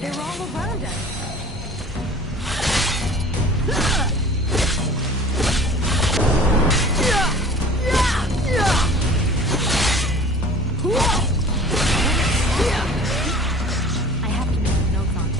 They're all around us. I have to make some notes on it.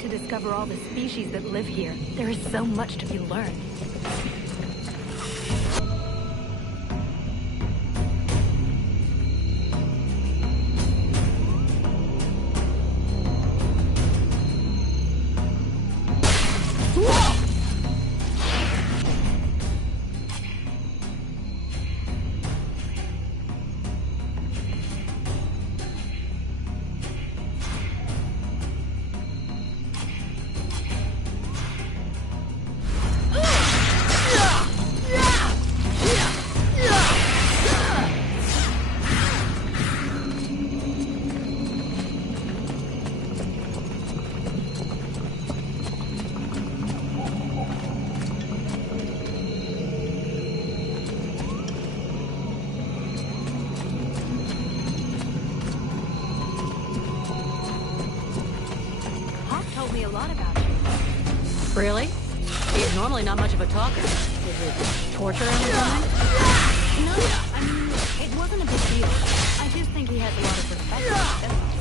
To discover all the species that live here. There is so much to be learned. Really? He's normally not much of a talker. Is it torture or something? No, I mean, it wasn't a big deal. I just think he has a lot of respect.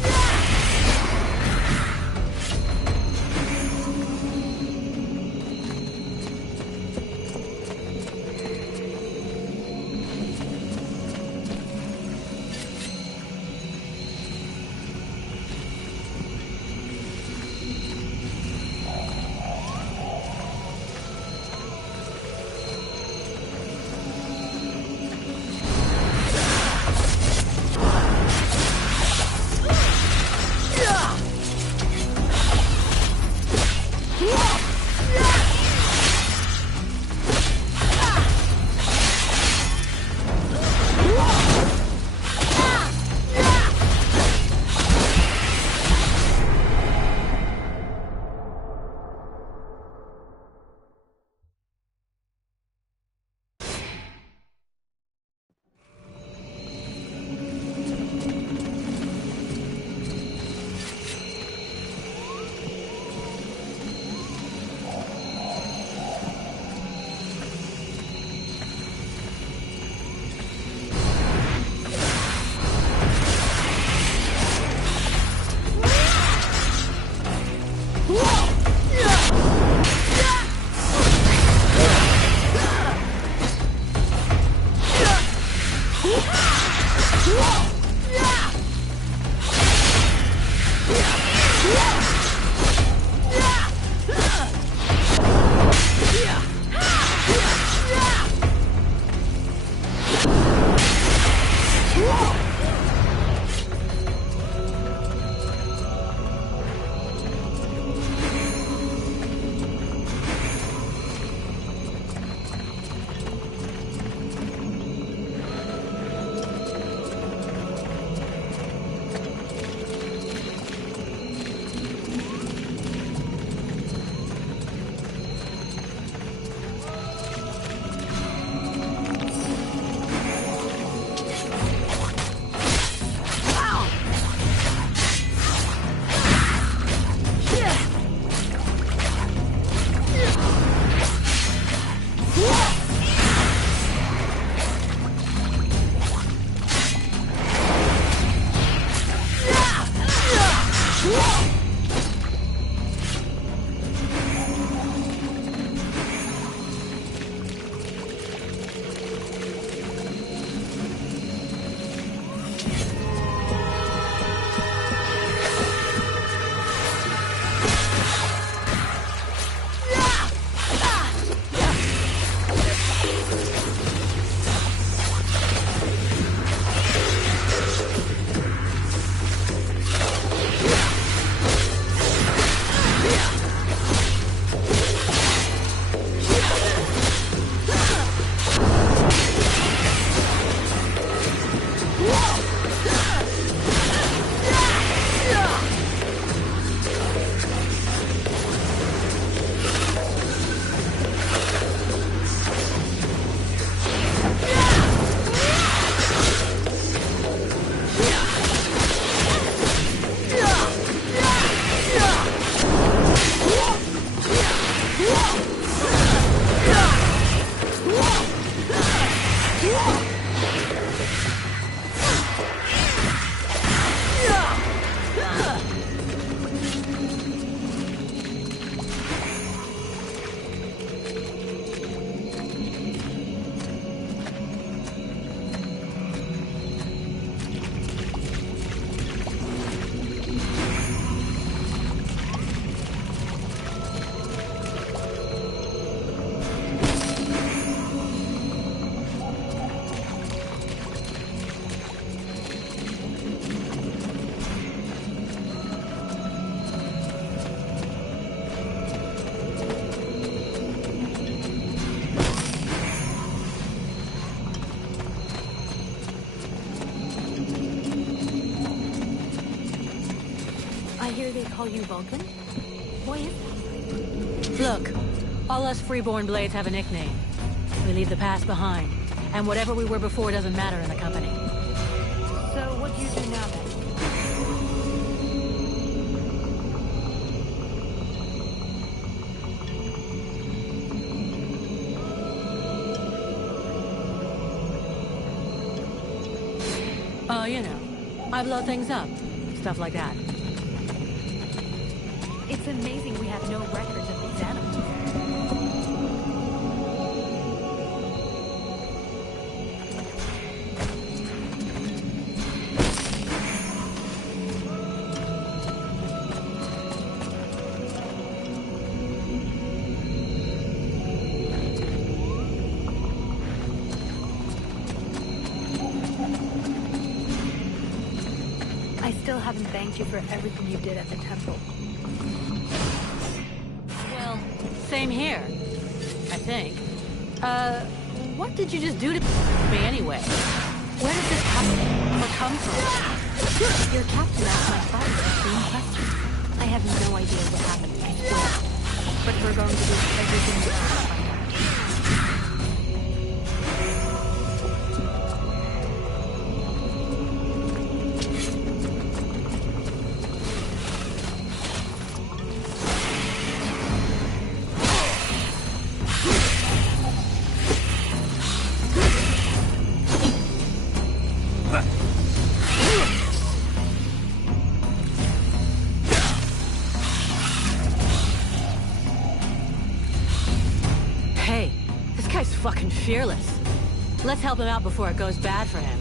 call you Vulcan? Why is that? Look, all us freeborn blades have a nickname. We leave the past behind, and whatever we were before doesn't matter in the company. So what do you do now then? You know, I blow things up. Stuff like that. It's amazing we have no records of these animals. I still haven't thanked you for everything you did at the temple. Well, same here. I think. What did you just do to me anyway? Where did this come from? Your captain asked my father the same question. I have no idea what happened, I swear. But we're going to do everything we can to find out. Hey, this guy's fucking fearless. Let's help him out before it goes bad for him.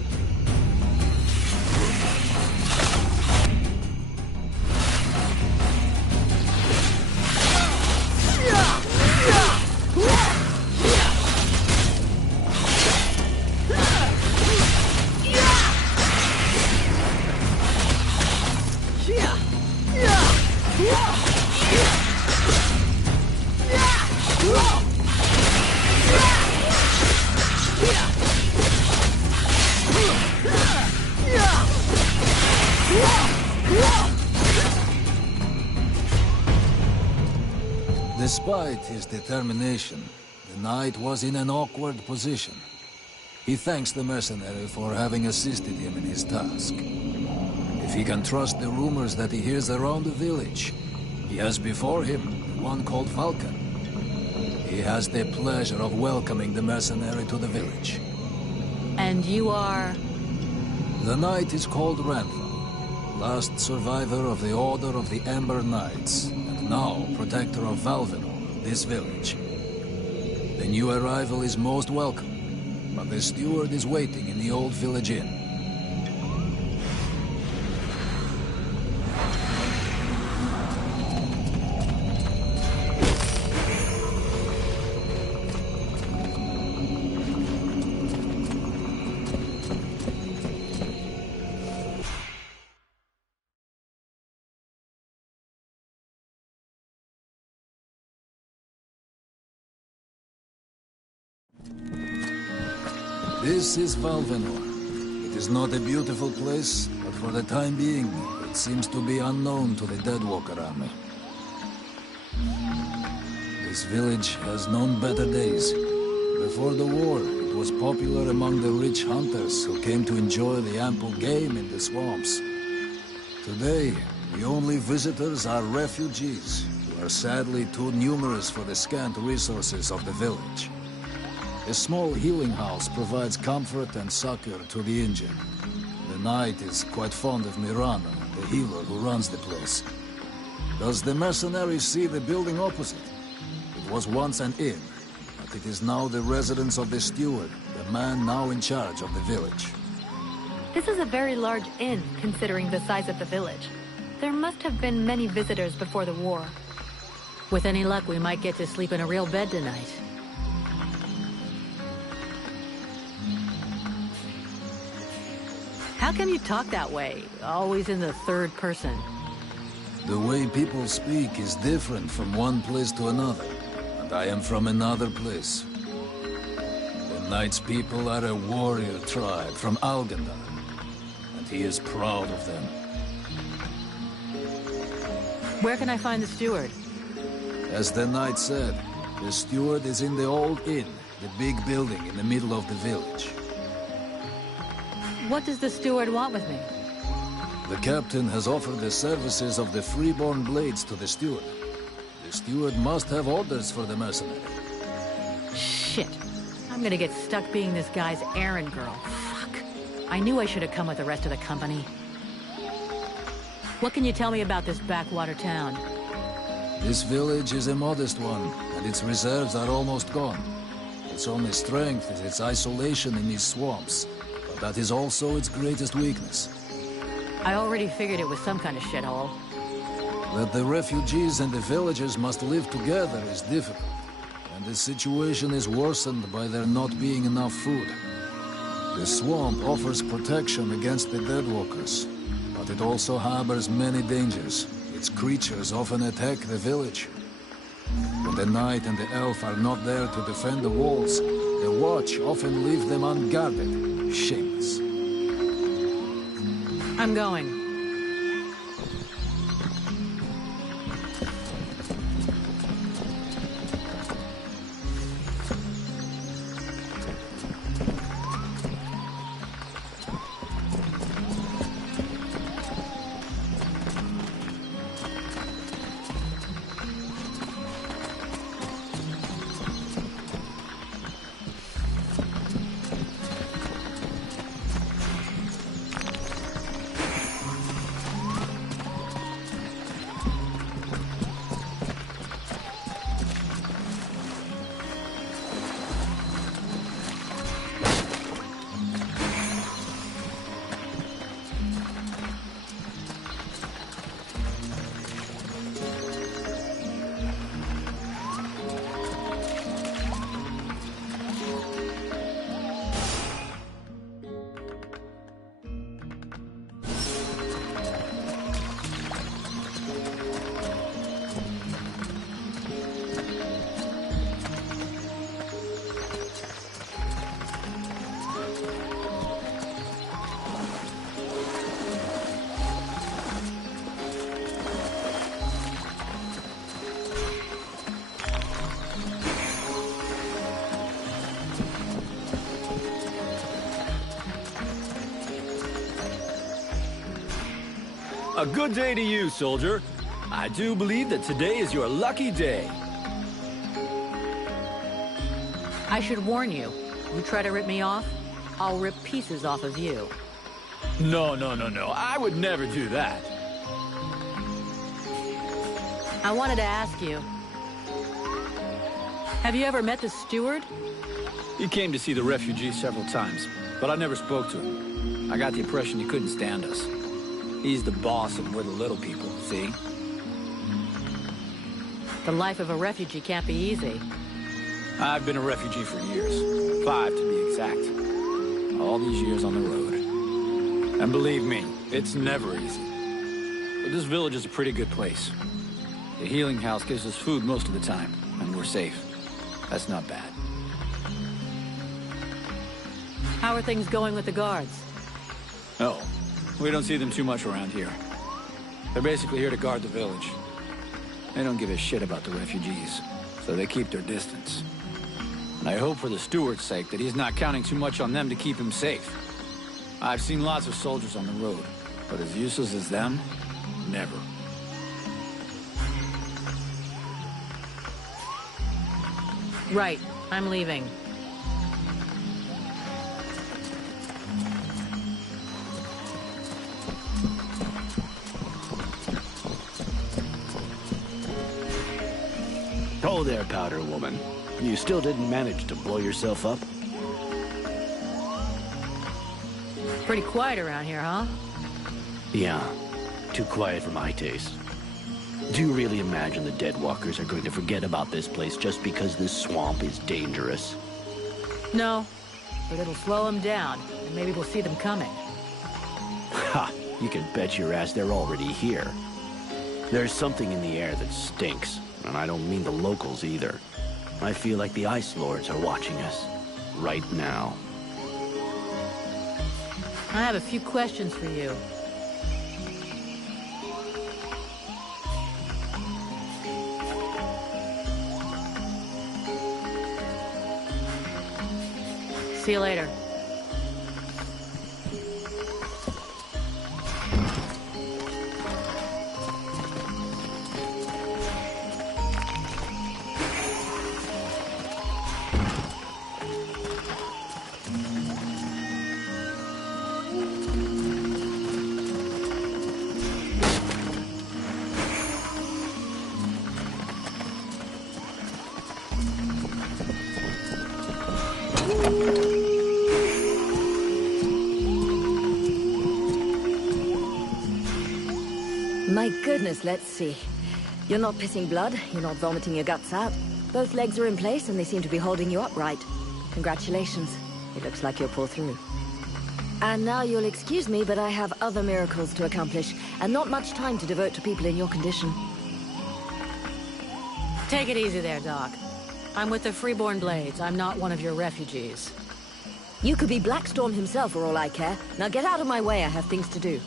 Despite his determination, the knight was in an awkward position. He thanks the mercenary for having assisted him in his task. If he can trust the rumors that he hears around the village, he has before him one called Vulcan. He has the pleasure of welcoming the mercenary to the village. And you are? The knight is called Ranva, last survivor of the Order of the Ember Knights, and now protector of Valvenor, this village. The new arrival is most welcome, but the steward is waiting in the old village inn. This is Valvenor. It is not a beautiful place, but for the time being, it seems to be unknown to the Deadwalker army. This village has known better days. Before the war, it was popular among the rich hunters who came to enjoy the ample game in the swamps. Today, the only visitors are refugees, who are sadly too numerous for the scant resources of the village. A small healing house provides comfort and succor to the injured. The knight is quite fond of Mirana, the healer who runs the place. Does the mercenary see the building opposite? It was once an inn, but it is now the residence of the steward, the man now in charge of the village. This is a very large inn, considering the size of the village. There must have been many visitors before the war. With any luck, we might get to sleep in a real bed tonight. How come you talk that way? Always in the third person. The way people speak is different from one place to another, and I am from another place. The knight's people are a warrior tribe from Algendar, and he is proud of them. Where can I find the steward? As the knight said, the steward is in the old inn, the big building in the middle of the village. What does the steward want with me? The captain has offered the services of the freeborn blades to the steward. The steward must have orders for the mercenary. Shit. I'm gonna get stuck being this guy's errand girl. Fuck. I knew I should have come with the rest of the company. What can you tell me about this backwater town? This village is a modest one, and its reserves are almost gone. Its only strength is its isolation in these swamps, but that is also its greatest weakness. I already figured it was some kind of shithole. That the refugees and the villagers must live together is difficult, and the situation is worsened by there not being enough food. The swamp offers protection against the deadwalkers, but it also harbors many dangers. Its creatures often attack the village. When the knight and the elf are not there to defend the walls, the watch often leave them unguarded. Shameless. I'm going. A good day to you, soldier. I do believe that today is your lucky day. I should warn you. You try to rip me off, I'll rip pieces off of you. No. I would never do that. I wanted to ask you, have you ever met the steward? He came to see the refugees several times, but I never spoke to him. I got the impression he couldn't stand us. He's the boss and we're the little people, see? The life of a refugee can't be easy. I've been a refugee for years. 5 to be exact. All these years on the road. And believe me, it's never easy. But this village is a pretty good place. The healing house gives us food most of the time, and we're safe. That's not bad. How are things going with the guards? Oh, we don't see them too much around here. They're basically here to guard the village. They don't give a shit about the refugees, so they keep their distance. And I hope for the steward's sake that he's not counting too much on them to keep him safe. I've seen lots of soldiers on the road, but as useless as them, never. Right, I'm leaving. Oh there, Powder Woman. You still didn't manage to blow yourself up? Pretty quiet around here, huh? Yeah, too quiet for my taste. Do you really imagine the Deadwalkers are going to forget about this place just because this swamp is dangerous? No, but it'll slow them down, and maybe we'll see them coming. Ha! You can bet your ass they're already here. There's something in the air that stinks, and I don't mean the locals either. I feel like the Ice Lords are watching us. Right now. I have a few questions for you. See you later. My goodness, let's see. You're not pissing blood, you're not vomiting your guts out. Both legs are in place and they seem to be holding you upright. Congratulations. It looks like you'll pull through. And now you'll excuse me, but I have other miracles to accomplish, and not much time to devote to people in your condition. Take it easy there, Doc. I'm with the Freeborn Blades. I'm not one of your refugees. You could be Blackstorm himself for all I care. Now get out of my way, I have things to do.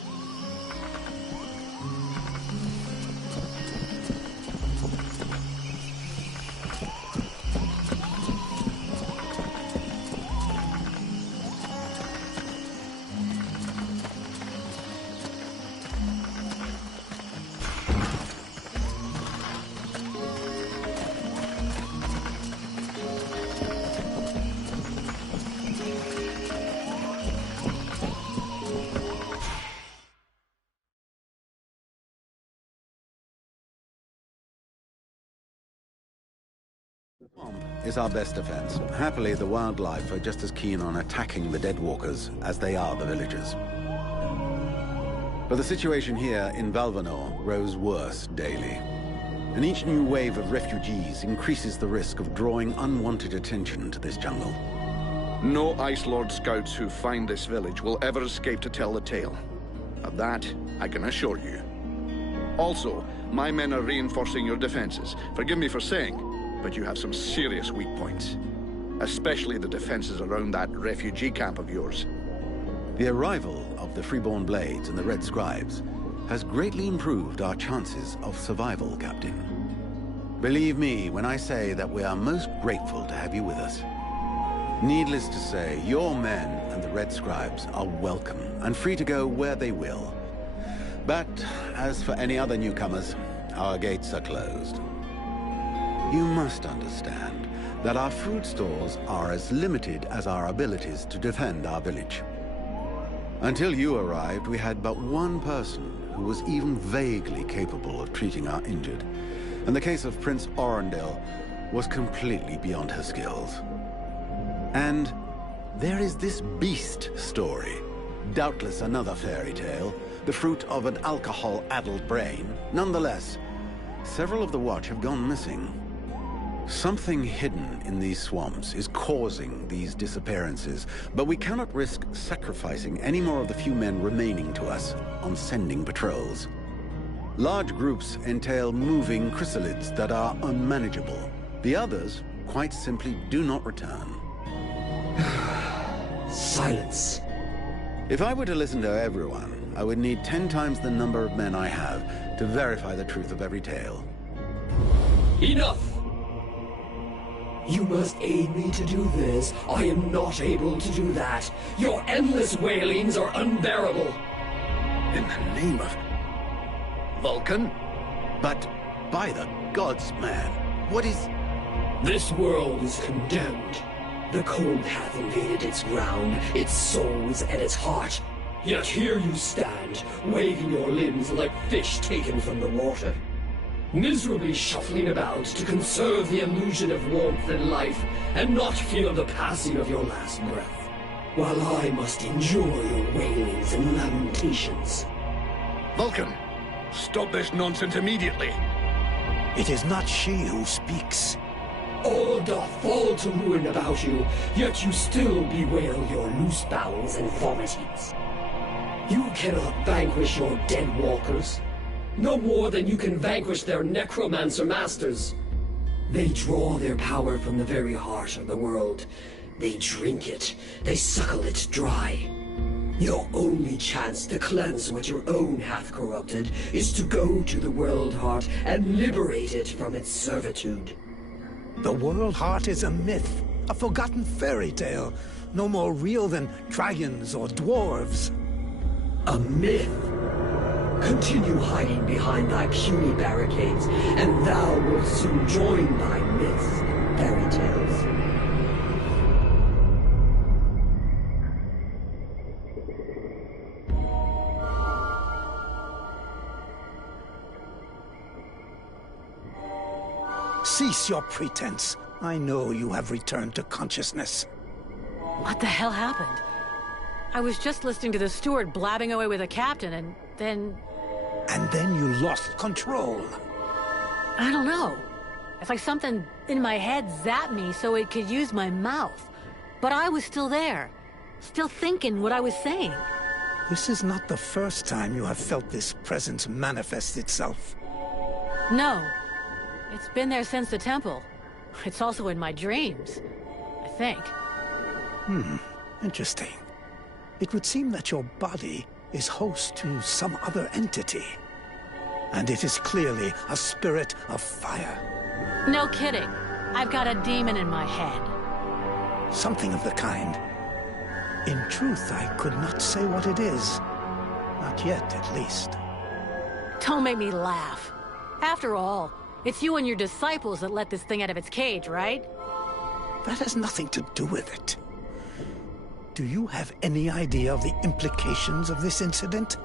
Is our best defense. Happily, the wildlife are just as keen on attacking the dead walkers as they are the villagers. But the situation here in Valvanor grows worse daily. And each new wave of refugees increases the risk of drawing unwanted attention to this jungle. No Ice Lord scouts who find this village will ever escape to tell the tale. Of that, I can assure you. Also, my men are reinforcing your defenses. Forgive me for saying, but you have some serious weak points. Especially the defenses around that refugee camp of yours. The arrival of the Freeborn Blades and the Red Scribes has greatly improved our chances of survival, Captain. Believe me when I say that we are most grateful to have you with us. Needless to say, your men and the Red Scribes are welcome and free to go where they will. But as for any other newcomers, our gates are closed. You must understand that our food stores are as limited as our abilities to defend our village. Until you arrived, we had but one person who was even vaguely capable of treating our injured, and the case of Prince Orendil was completely beyond her skills. And there is this beast story, doubtless another fairy tale, the fruit of an alcohol-addled brain. Nonetheless, several of the Watch have gone missing. Something hidden in these swamps is causing these disappearances, but we cannot risk sacrificing any more of the few men remaining to us on sending patrols. Large groups entail moving chrysalids that are unmanageable. The others, quite simply, do not return. Silence. If I were to listen to everyone, I would need 10 times the number of men I have to verify the truth of every tale. Enough! You must aid me to do this. I am not able to do that. Your endless wailings are unbearable. In the name of Vulcan? But by the gods, man, what is... This world is condemned. The cold hath invaded its ground, its souls and its heart. Yet here you stand, waving your limbs like fish taken from the water. Miserably shuffling about to conserve the illusion of warmth and life, and not feel the passing of your last breath, while I must endure your wailings and lamentations. Vulcan, stop this nonsense immediately. It is not she who speaks. All doth fall to ruin about you, yet you still bewail your loose bowels and vomitings. You cannot vanquish your dead walkers, no more than you can vanquish their necromancer masters. They draw their power from the very heart of the world. They drink it, they suckle it dry. Your only chance to cleanse what your own hath corrupted is to go to the world heart and liberate it from its servitude. The world heart is a myth, a forgotten fairy tale. no more real than dragons or dwarves. A myth. Continue hiding behind thy puny barricades, and thou wilt soon join thy myths and fairy tales. Cease your pretense. I know you have returned to consciousness. What the hell happened? I was just listening to the steward blabbing away with the captain, and then... And then you lost control. I don't know. It's like something in my head zapped me so it could use my mouth. But I was still there, still thinking what I was saying. This is not the first time you have felt this presence manifest itself. No. It's been there since the temple. It's also in my dreams, I think. Interesting. It would seem that your body is host to some other entity. And it is clearly a spirit of fire. No kidding. I've got a demon in my head. Something of the kind. In truth, I could not say what it is. Not yet, at least. Don't make me laugh. After all, it's you and your disciples that let this thing out of its cage, right? That has nothing to do with it. Do you have any idea of the implications of this incident?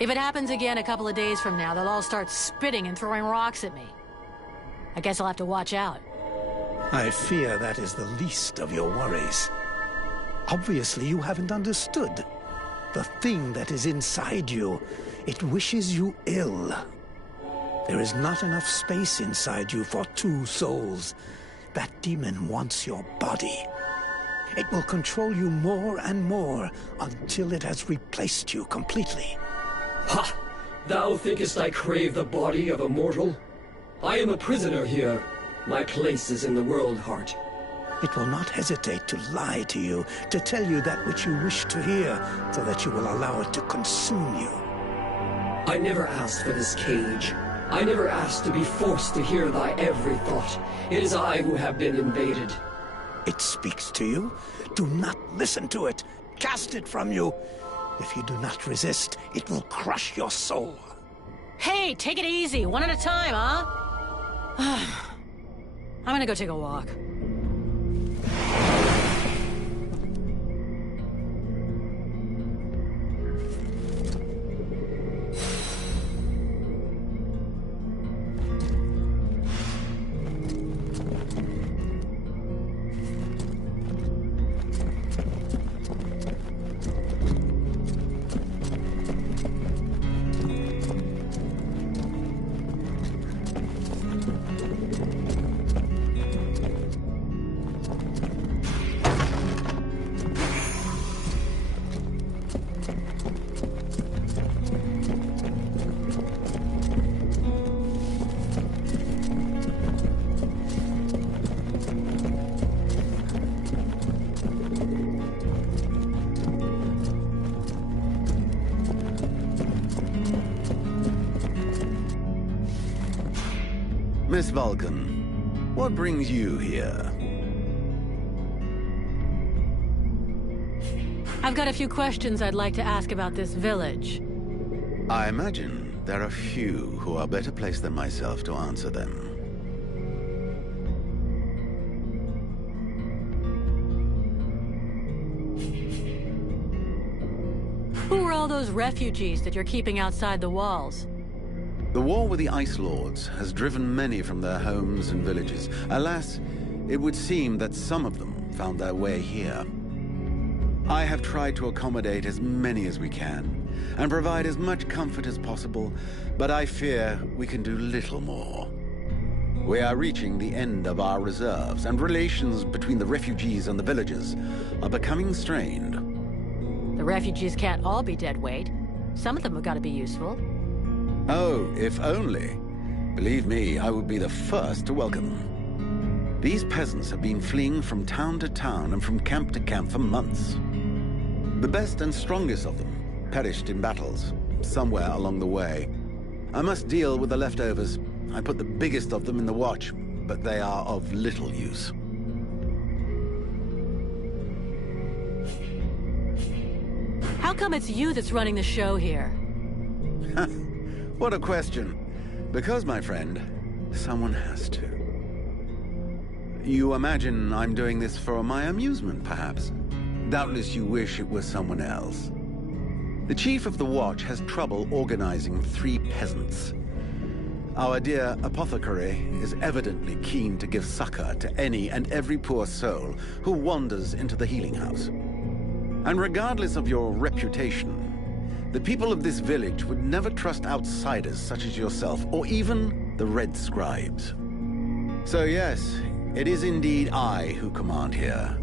If it happens again a couple of days from now, they'll all start spitting and throwing rocks at me. I guess I'll have to watch out. I fear that is the least of your worries. Obviously, you haven't understood. The thing that is inside you, it wishes you ill. There is not enough space inside you for two souls. That demon wants your body. It will control you more and more until it has replaced you completely. Ha! Thou thinkest I crave the body of a mortal? I am a prisoner here. My place is in the world heart. It will not hesitate to lie to you, to tell you that which you wish to hear, so that you will allow it to consume you. I never asked for this cage. I never asked to be forced to hear thy every thought. It is I who have been invaded. It speaks to you. Do not listen to it. Cast it from you. If you do not resist, it will crush your soul. Hey, take it easy. One at a time, huh? I'm gonna go take a walk. Miss Vulcan, what brings you here? I've got a few questions I'd like to ask about this village. I imagine there are few who are better placed than myself to answer them. Who are all those refugees that you're keeping outside the walls? The war with the Ice Lords has driven many from their homes and villages. Alas, it would seem that some of them found their way here. I have tried to accommodate as many as we can, and provide as much comfort as possible, but I fear we can do little more. We are reaching the end of our reserves, and relations between the refugees and the villagers are becoming strained. The refugees can't all be dead weight. Some of them have got to be useful. Oh, if only. Believe me, I would be the first to welcome them. These peasants have been fleeing from town to town and from camp to camp for months. The best and strongest of them perished in battles, somewhere along the way. I must deal with the leftovers. I put the biggest of them in the watch, but they are of little use. How come it's you that's running the show here? What a question. Because, my friend, someone has to. You imagine I'm doing this for my amusement, perhaps? Doubtless you wish it was someone else. The chief of the watch has trouble organizing 3 peasants. Our dear apothecary is evidently keen to give succor to any and every poor soul who wanders into the healing house. And regardless of your reputation, the people of this village would never trust outsiders such as yourself, or even the Red Scribes. So yes, it is indeed I who command here.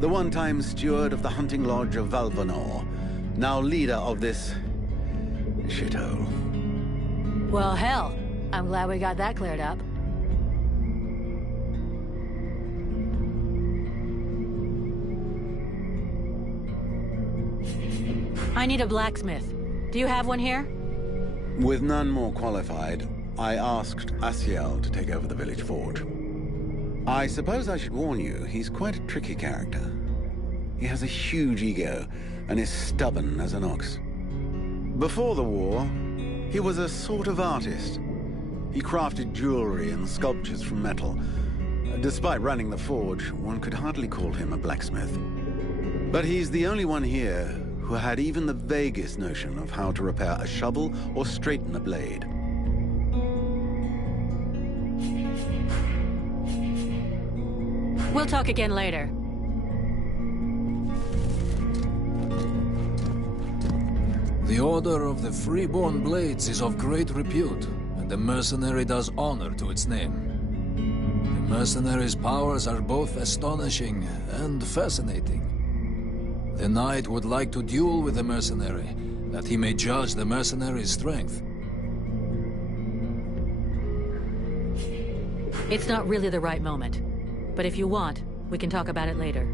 The one-time steward of the hunting lodge of Valvanor, now leader of this shithole. Well, hell, I'm glad we got that cleared up. I need a blacksmith. Do you have one here? With none more qualified, I asked Asiel to take over the village forge. I suppose I should warn you, he's quite a tricky character. He has a huge ego and is stubborn as an ox. Before the war, he was a sort of artist. He crafted jewelry and sculptures from metal. Despite running the forge, one could hardly call him a blacksmith. But he's the only one here who had even the vaguest notion of how to repair a shovel or straighten a blade. We'll talk again later. The Order of the Freeborn Blades is of great repute, and the mercenary does honor to its name. The mercenary's powers are both astonishing and fascinating. The knight would like to duel with the mercenary, that he may judge the mercenary's strength. It's not really the right moment. But if you want, we can talk about it later.